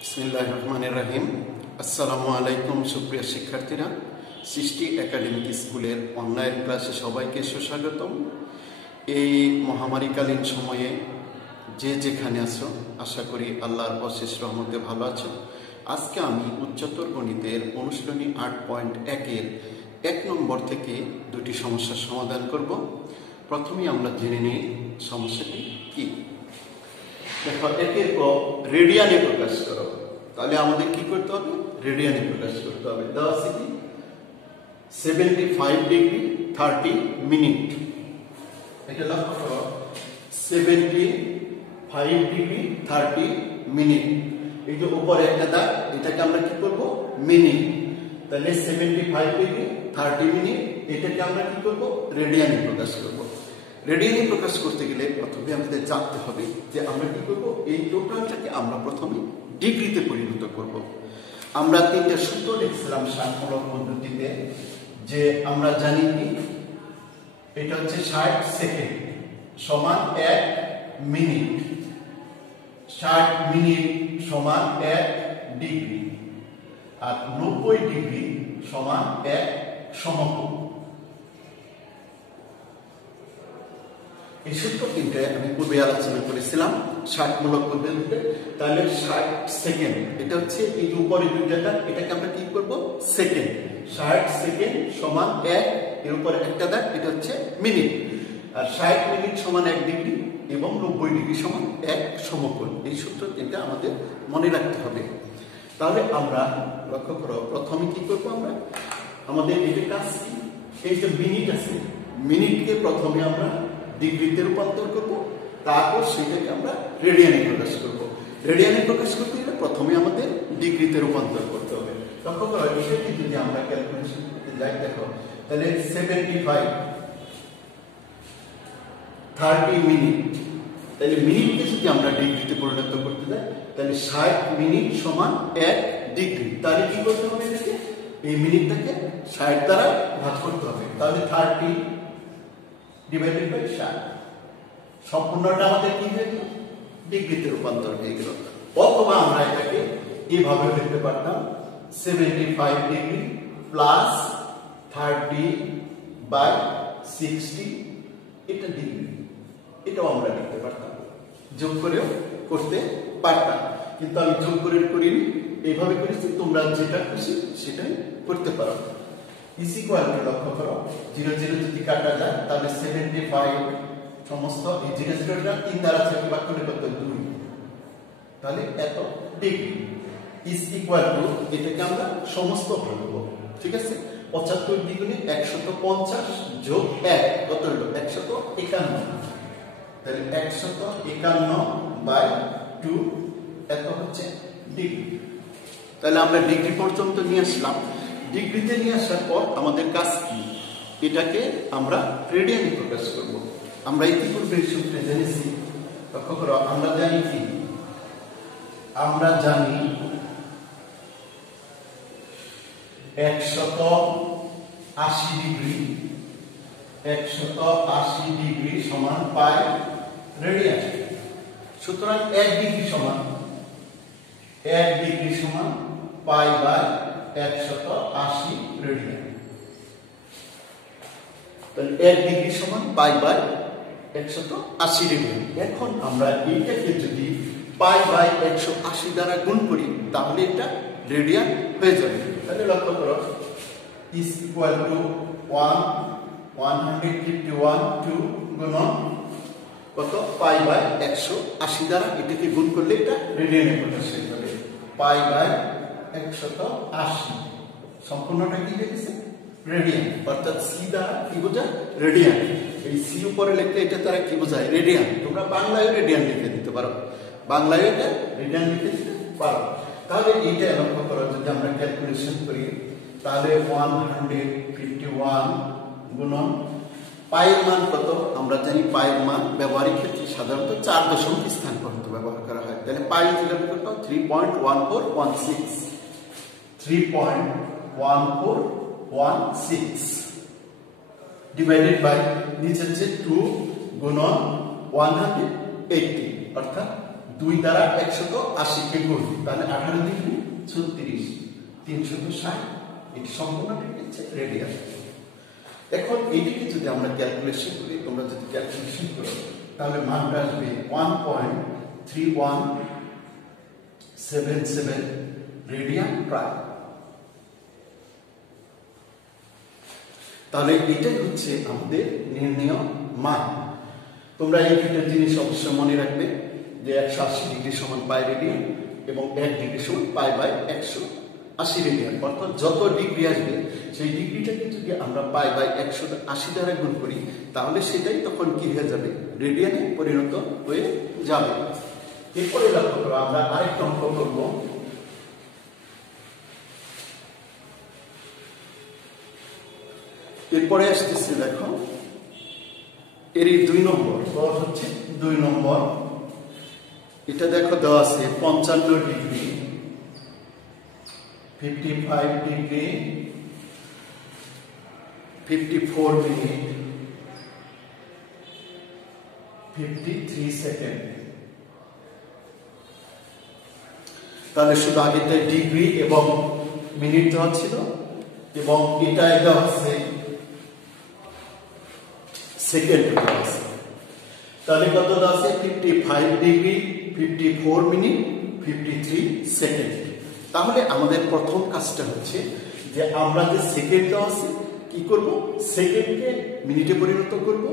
বিসমিল্লাহির রহমানির রহিম। আসসালামু আলাইকুম সুপ্রিয় শিক্ষার্থীরা, সৃষ্টি একাডেমিক স্কুলের অনলাইন ক্লাসে সবাইকে সুস্বাগতম। এই মহামারীকালীন সময়ে যে যেখানে আছো, আশা করি আল্লাহর অশেষ রহমতে ভালো আছো। আজকে আমি উচ্চতর গণিতের অনুশীলনী 8.1-এর 1 নম্বর থেকে দুটি সমস্যার সমাধান করব। প্রথমেই আমরা জেনে নিই সমস্যাটি কি। দেখো, একের পর রেডিয়ানে প্রকাশ করো। তাহলে আমাদের কি করতে হবে? রেডিয়ানে প্রকাশ করতে হবে। দেওয়া আছে কি 75 ডিগ্রি 30 মিনিট। এটা লক্ষ্য করো, 75 ডিগ্রি 30 মিনিট। এই যে উপরে একটা দাগ, এটাকে আমরা কি করব? মিনিট। তাহলে 75 ডিগ্রি 30 মিনিট, এটাকে আমরা কি করব? রেডিয়ানে প্রকাশ করব। রেডিয়ানে প্রকাশ করতে গেলে প্রথমে আমাদের জানতে হবে যে আমরা কি করব? এই টোটালটাকে আমরা প্রথমে ডিগ্রিতে পরিণত করব। আমরা তিনটা সূত্র লিখছিলাম ষাটমূলক পদ্ধতিতে, যে আমরা জানি কি এটা হচ্ছে 60 সেকেন্ড সমান 1 মিনিট, 60 মিনিট সমান 1 ডিগ্রি, আর 90 ডিগ্রি সমান 1 সমকোণ। এই সূত্র তিনটে আমি পূর্বে আলোচনা করেছিলাম ষাটমূলক পদ্ধতিতে। তাহলে 60 সেকেন্ড, এটা হচ্ছে এই উপরে দুইটা, এটাকে আমরা কি করব? সেকেন্ড। 60 সেকেন্ড সমান 1, এর উপরে একটা দাগ, এটা হচ্ছে মিনিট। আর 60 মিনিট সমান 1 ডিগ্রি এবং 90 ডিগ্রি সমান 1 সমকোণ। এই সূত্র তিনটা আমাদের মনে রাখতে হবে। তাহলে আমরা লক্ষ্য করো, প্রথমে কি করব? আমরা আমাদের এই কাজ কি, এই যে মিনিট আছে, মিনিটকে প্রথমে আমরা ডিগ্রিতে রূপান্তর করব, তারপর সেটাকে আমরা রেডিয়ানে প্রকাশ করব। রেডিয়ানে প্রকাশ করতে গেলে প্রথমে আমাদের ডিগ্রিতে রূপান্তর করতে হবে। লক্ষ্য করো, এটাকে যদি আমরা ক্যালকুলেশন করতে যাই, দেখো তাহলে 75 30 মিনিট, তাহলে মিনিটকে যদি আমরা ডিগ্রিতে পরিণত করতে যাই, তাহলে 60 মিনিট সমান 1 ডিগ্রি। তাহলে কি করতে হবে? এটাকে, এই মিনিটটাকে 60 দ্বারা ভাগ করতে হবে। তাহলে 30 ডিভাইডেড বাই 60, সম্পূর্ণটা আমাদের কি হয়ে গেল? ডিগ্রিতে রূপান্তর হয়ে গেল। অথবা আমরা এটাকে এইভাবে লিখতে পারতাম 75 ডিগ্রি প্লাস 30 বাই 60, এটা ডিগ্রি, এটাও আমরা লিখতে পারতাম, যোগ করেও করতে পারতাম। কিন্তু আমি যোগ করে করিনি, এইভাবে করেছি। তোমরা যেটা খুশি সেটাই করতে পারো। ইজ ইকুয়াল টু, লক্ষ্য করো, 0 0 যদি কাটা যায় তাহলে 75 সমস্ত এই 0 0টা 3 দ্বারা 6 ভাগ করলে কত? 2। তাহলে এত ডিগ্রি। ইজ ইকুয়াল টু, এটাকে আমরা সমস্ত ভাগ করব, ঠিক আছে? 75 দ্বিগুণে 150 যোগ 1 কত হলো? 151। তাহলে 151 বাই 2 এত হচ্ছে ডিগ্রি। তাহলে আমরা ডিগ্রি পর্যন্ত নিয়ে আসলাম। ডিগ্রিতে নিয়ে আসার পর আমাদের কাজ কি? এটাকে আমরা রেডিয়ানে প্রকাশ করব। আমরা ইতিপূর্বে সূত্রে জেনেছি, লক্ষ্য করো, আমরা জানি কি, আমরা জানি 180 ডিগ্রি, 180 ডিগ্রি সমান পাই রেডিয়ান। সুতরাং 1 ডিগ্রি সমান, 1 ডিগ্রি সমান পাই বাই 180 রেডিয়ান। তাহলে 1 ডিগ্রি সমান পাই বাই 180 রেডিয়ান। এখন আমরা এইটাকে যদি পাই বাই 180 দ্বারা গুণ করি, তাহলে এটা রেডিয়ান হয়ে যাবে। তাহলে লক্ষ্য করো, ইজ ইকুয়াল টু 151 2 গুণন কত? পাই বাই 180 দ্বারা এটাকে গুণ করলে এটা রেডিয়ানে প্রকাশ হয়ে যাবে। পাই বাই 180, সম্পূর্ণটা কি লিখেছে? রেডিয়ান। অর্থাৎ সি দ্বারা কি বোঝায়? রেডিয়ান। এই সি উপরে লিখলে এটা তারা কি বোঝায়? রেডিয়ান। তোমরা বাংলায় রেডিয়ান লিখে দিতে পারো, বাংলায় এটা রেডিয়ান লিখে দিতে পারো। তাহলে এইটা লক্ষ্য করো, যদি আমরা ক্যালকুলেশন করি তাহলে 151 গুণন পায়ের মান কত? আমরা জানি পায়ের মান ব্যবহারিক ক্ষেত্রে সাধারণত 4 দশমিক স্থান পর্যন্ত ব্যবহার করা হয়। তাহলে পাই যেটা কত? 3.1416, 3.1416 ডিভাইডেড বাই নিচে হচ্ছে 2 গুণন 180, অর্থাৎ 2 দ্বারা 180 কে গুণ, তাহলে 18 ডিগ্রি 36 360, এটি সম্পূর্ণটা হচ্ছে রেডিয়ান। এখন এইটিকে যদি আমরা ক্যালকুলেশন করি, তোমরা যদি ক্যালকুলেশন করো তাহলে মানটা আসবে 1.3177 রেডিয়ান প্রায়। তাহলে এটাই হচ্ছে আমাদের নির্ণয় মান। তোমরা এই দুটো জিনিস অবশ্যই মনে রাখবে যে 180 ডিগ্রি সমান পাই রেডিয়ান এবং 1 ডিগ্রি সমান পাই বাই 180 রেডিয়ান। অর্থাৎ যত ডিগ্রি আসবে সেই ডিগ্রিটাকে যদি আমরা পাই বাই 180 দ্বারা গুণ করি তাহলে সেটাই তখন কি হয়ে যাবে, রেডিয়ানে পরিণত হয়ে যাবে। এরপরে লক্ষ্য করো, আমরা আরেকটা অঙ্ক করব। এরপরে আসতেছে, দেখো এরই 2 নম্বর, হচ্ছে 2 নম্বর। এটা দেখো দেওয়া আছে 55 ডিগ্রি, 55 ডিগ্রি, 54 মিনিট, 53 সেকেন্ড। তাহলে শুধু আগেটা ডিগ্রি এবং মিনিট দেওয়া ছিল এবং এটা দেওয়া আছে সেকেন্ড দেওয়া আছে। তাহলে কত দেওয়া আছে, 55 ডিগ্রি, 54 মিনিট, 53 সেকেন্ড। তাহলে আমাদের প্রথম কাজটা হচ্ছে যে আমরা যে সেকেন্ড দেওয়া আছে কি করব, সেকেন্ডকে মিনিটে পরিণত করব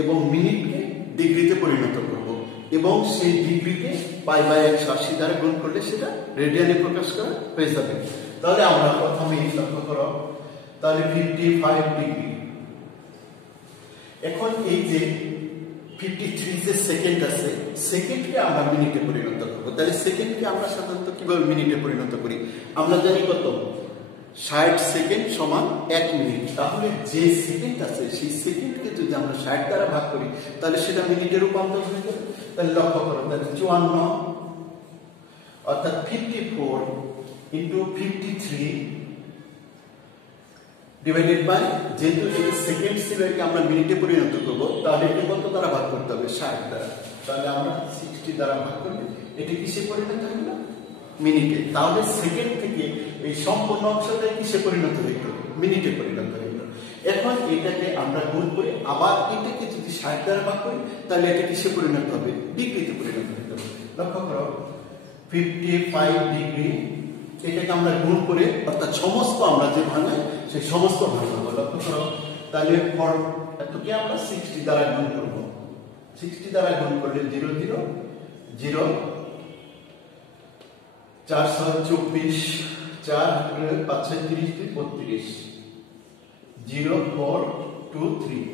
এবং মিনিটকে ডিগ্রিতে পরিণত করব এবং সেই ডিগ্রিকে পাই বাই 180 দ্বারা গুণ করলে সেটা রেডিয়ানে প্রকাশ করা হয়ে যাবে। তাহলে আমরা প্রথমে লক্ষ্য করো, তাহলে 55 ডিগ্রি। এখন এই যে 53 যে সেকেন্ড আছে, সেকেন্ডকে আমরা মিনিটে পরিণত করব। তাহলে সেকেন্ডকে আমরা সাধারণত কিভাবে মিনিটে পরিণত করি, আমরা জানি কত, 60 সেকেন্ড সমান 1 মিনিট। তাহলে যে সেকেন্ড আছে সেই সেকেন্ডকে যদি আমরা 60 দ্বারা ভাগ করি তাহলে সেটা মিনিটে রূপান্তর হয়ে যাবে। তাহলে লক্ষ্য করো, তাহলে 54 অর্থাৎ 54 ইন্টু 53 ডিভাইডেড বাই, যেহেতু এটা সেকেন্ড ছিল এটাকে আমরা মিনিটে পরিণত করব, তাহলে এটা কত দ্বারা ভাগ করতে হবে, 60 দ্বারা। তাহলে আমরা 60 দ্বারা ভাগ করলে এটা কিসে পরিণত হয়ে গেল, মিনিটে। তাহলে সেকেন্ড থেকে এই সম্পূর্ণ অংশটা কিসে পরিণত হয়ে গেল, মিনিটে পরিণত হয়ে গেল। এখন এটাকে আমরা গুণ করে আবার এটাকে যদি 60 দ্বারা ভাগ করি তাহলে এটা কিসে পরিণত হবে, ডিগ্রিতে পরিণত হয়ে যাবে। লক্ষ্য করো, 55 ডিগ্রি, এটাকে আমরা গুণ করে অর্থাৎ সমস্ত আমরা যে ভাঙাই সেই সমস্ত ভাঙাবো। লক্ষ্য করো, তাহলে এতকে আমরা 60 দ্বারা গুণ করব। 60 দ্বারা গুণ করলে 0 0 0 424 4 5 30 32 0 4 2 3,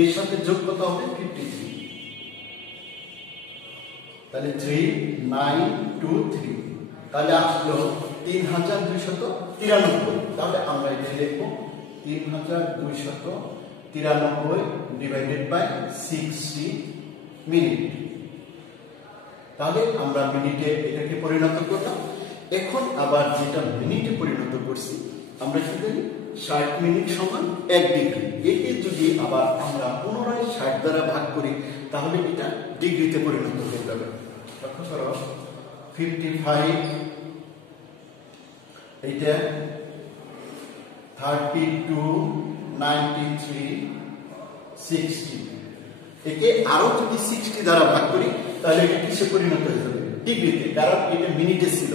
এর সাথে যোগ কত হবে, 53। তাহলে 3 9 2 3, তাহলে আসলো 3293। তাহলে আমরা এটা লিখব 3293 ডিভাইডেড বাই 60 মিনিট। তাহলে আমরা মিনিটে এটাকে পরিণত করলাম। এখন আবার যেটা মিনিটে পরিণত করছি আমরা কি জানি, 60 মিনিট সমান 1 ডিগ্রি। একে যদি আবার আমরা পুনরায় 60 দ্বারা ভাগ করি তাহলে এটা ডিগ্রিতে পরিণত হয়ে যাবে। লক্ষ্য করো, 55 এইটা 32 93 60, একে আরো যদি 60 দ্বারা ভাগ করি তাহলে এটা কিসে পরিণত হয়ে যাবে, ডিগ্রিতে। কারণ এটা মিনিটে ছিল,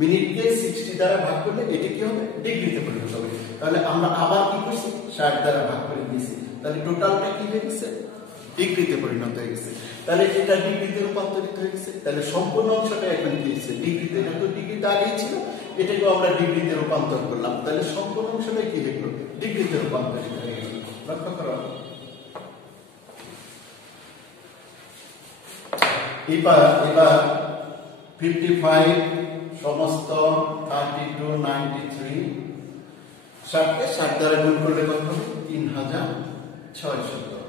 মিনিটকে 60 দ্বারা ভাগ করলে এটা কি হবে, ডিগ্রিতে পরিণত হবে। তাহলে আমরা আবার কি করছি, 60 দ্বারা ভাগ করে দিয়েছি, তাহলে টোটালটা কি হয়ে গেছে, ডিগ্রিতে পরিণত হয়ে গেছে। তাহলে এটা ডিগ্রিতে রূপান্তরিত হয়ে গেছে। তাহলে সম্পূর্ণ অংশটা এখন কি হয়েছে, ডিগ্রিতে। এটা তো ডিগ্রিতে আগেই ছিল, এটাকে আমরা ডিগ্রিতে রূপান্তর করলাম, তাহলে সম্পূর্ণ অংশটাই কি হয়ে গেল, ডিগ্রিতে রূপান্তরিত হয়ে গেল। লক্ষ্য করো, এবার 55 সমস্ত 32 93 60কে 60 দ্বারা গুণ করলে কত হবে, 3600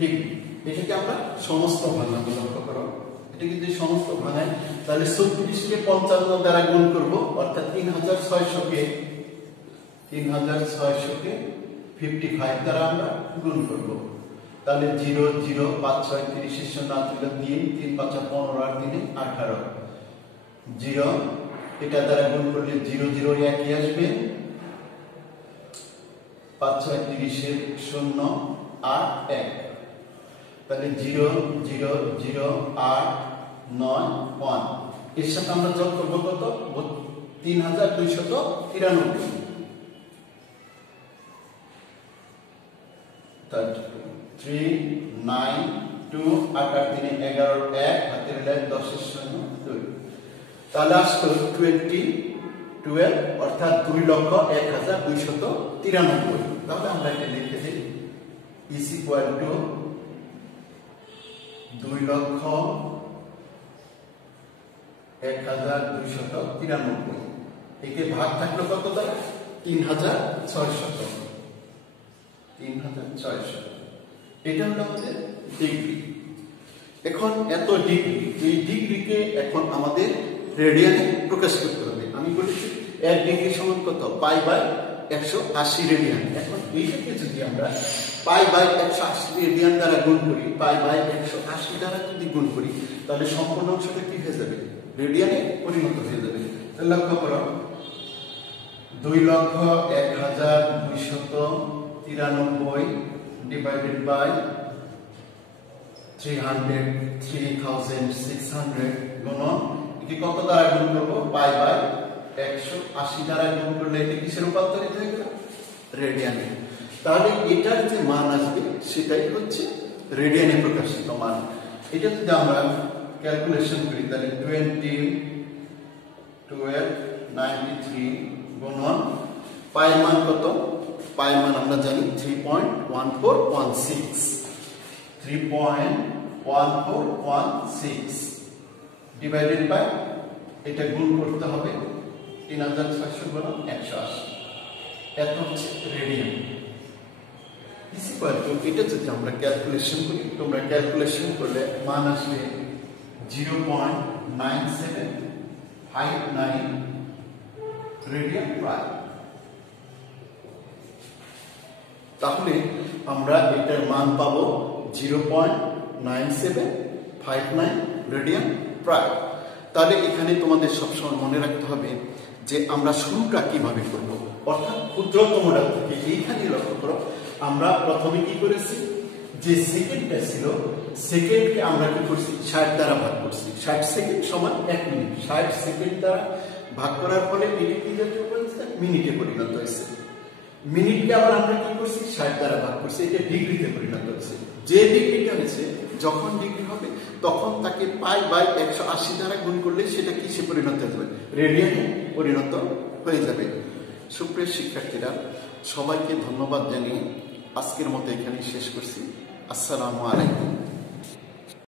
ডিগ্রি। এটাকে আমরা সমস্ত ভাঙাবো। লক্ষ্য করো, এটা কিন্তু সমস্ত ভাঙাই, তাহলে 36কে 55 দ্বারা গুণ করব, অর্থাৎ 3600কে 55 দ্বারা আমরা গুণ করব। তাহলে 0 0 5 6 30 শূন্য 3 3 5 15 আর 3 18 0 এটা দ্বারা গুণ করলে 0 0 একই আসবে 5 6 30 এর 0 8 1 তাহলে 0 0 0 8 9 1 এর সাথে আমরা যোগ করব কত 3293 3 9 2 8 আর 3 11 1 হাতের লেখ 10 এর শূন্য 2 তাহলে আসলো 12 অর্থাৎ 2,01,293 তাহলে আমরা এটা লিখে দিই ইজ ইকুয়াল টু 2,01,293 একে ভাগ থাকলো কত দ্বারা 3,600 এটা হলো আমাদের ডিগ্রি এখন এত ডিগ্রি এই ডিগ্রিকে এখন আমাদের রেডিয়ানে প্রকাশ করতে হবে আমি বলেছি 1 ডিগ্রি সমান কত পাই বাই 180 রেডিয়ান এখন এইটাকে যদি আমরা পাই বাই 180 রেডিয়ান দ্বারা গুণ করি পাই বাই 180 দ্বারা যদি গুণ করি তাহলে সম্পূর্ণ অংশটা কি হয়ে যাবে রেডিয়ানে পরিণত হয়ে যাবে তাহলে লক্ষ্য করো 2,01,293 ডিভাইডেড বাই 3,600 গুণন একে কত দ্বারা গুণ করব পাই বাই 180 দ্বারা গুণ করলে এটা কিসে রূপান্তরিত হয়ে গেল রেডিয়ানে তাহলে এটার যে মান আসবে সেটাই হচ্ছে রেডিয়ানে প্রকাশিত মান এটা যদি আমরা ক্যালকুলেশন করি তাহলে 1293 গুণন পায়ের মান কত পায়ের মান আমরা জানি 3.1416 ডিভাইডেড বাই এটা গুণ করতে হবে 3600 গুণ 180 এত হচ্ছে রেডিয়ান ইজ ইকুয়াল টু এটা যদি আমরা ক্যালকুলেশন করি তোমরা ক্যালকুলেশন করলে মান আসবে 0.9759 রেডিয়ান প্রায় তাহলে আমরা এটার মান পাবো 0.9759 রেডিয়ান প্রায় তাহলে এখানে তোমাদের সবসময় মনে রাখতে হবে যে আমরা শুরুটা কিভাবে করব অর্থাৎ ক্ষুদ্রতমটা থেকে এইখানে লক্ষ্য করো আমরা প্রথমে কি করেছি যে সেকেন্ডটা ছিল সেকেন্ডকে আমরা কি করছি 60 দ্বারা ভাগ করছি 60 সেকেন্ড সমান 1 মিনিট 60 সেকেন্ড দ্বারা ভাগ করার ফলে এটি কি হয়েছে মিনিটে পরিণত হয়েছে মিনিটকে আবার আমরা কি করছি 60 দ্বারা ভাগ করছি এটা ডিগ্রিতে পরিণত হয়েছে যে ডিগ্রিটা হয়েছে যখন ডিগ্রি হবে তখন তাকে পাই বাই 180 দ্বারা গুণ করলে সেটা কিসে পরিণত হবে রেডিয়ানে পরিণত হয়ে যাবে সুপ্রিয় শিক্ষার্থীরা সবাইকে ধন্যবাদ জানিয়ে আজকের মতো এখানেই শেষ করছি আসসালামু আলাইকুম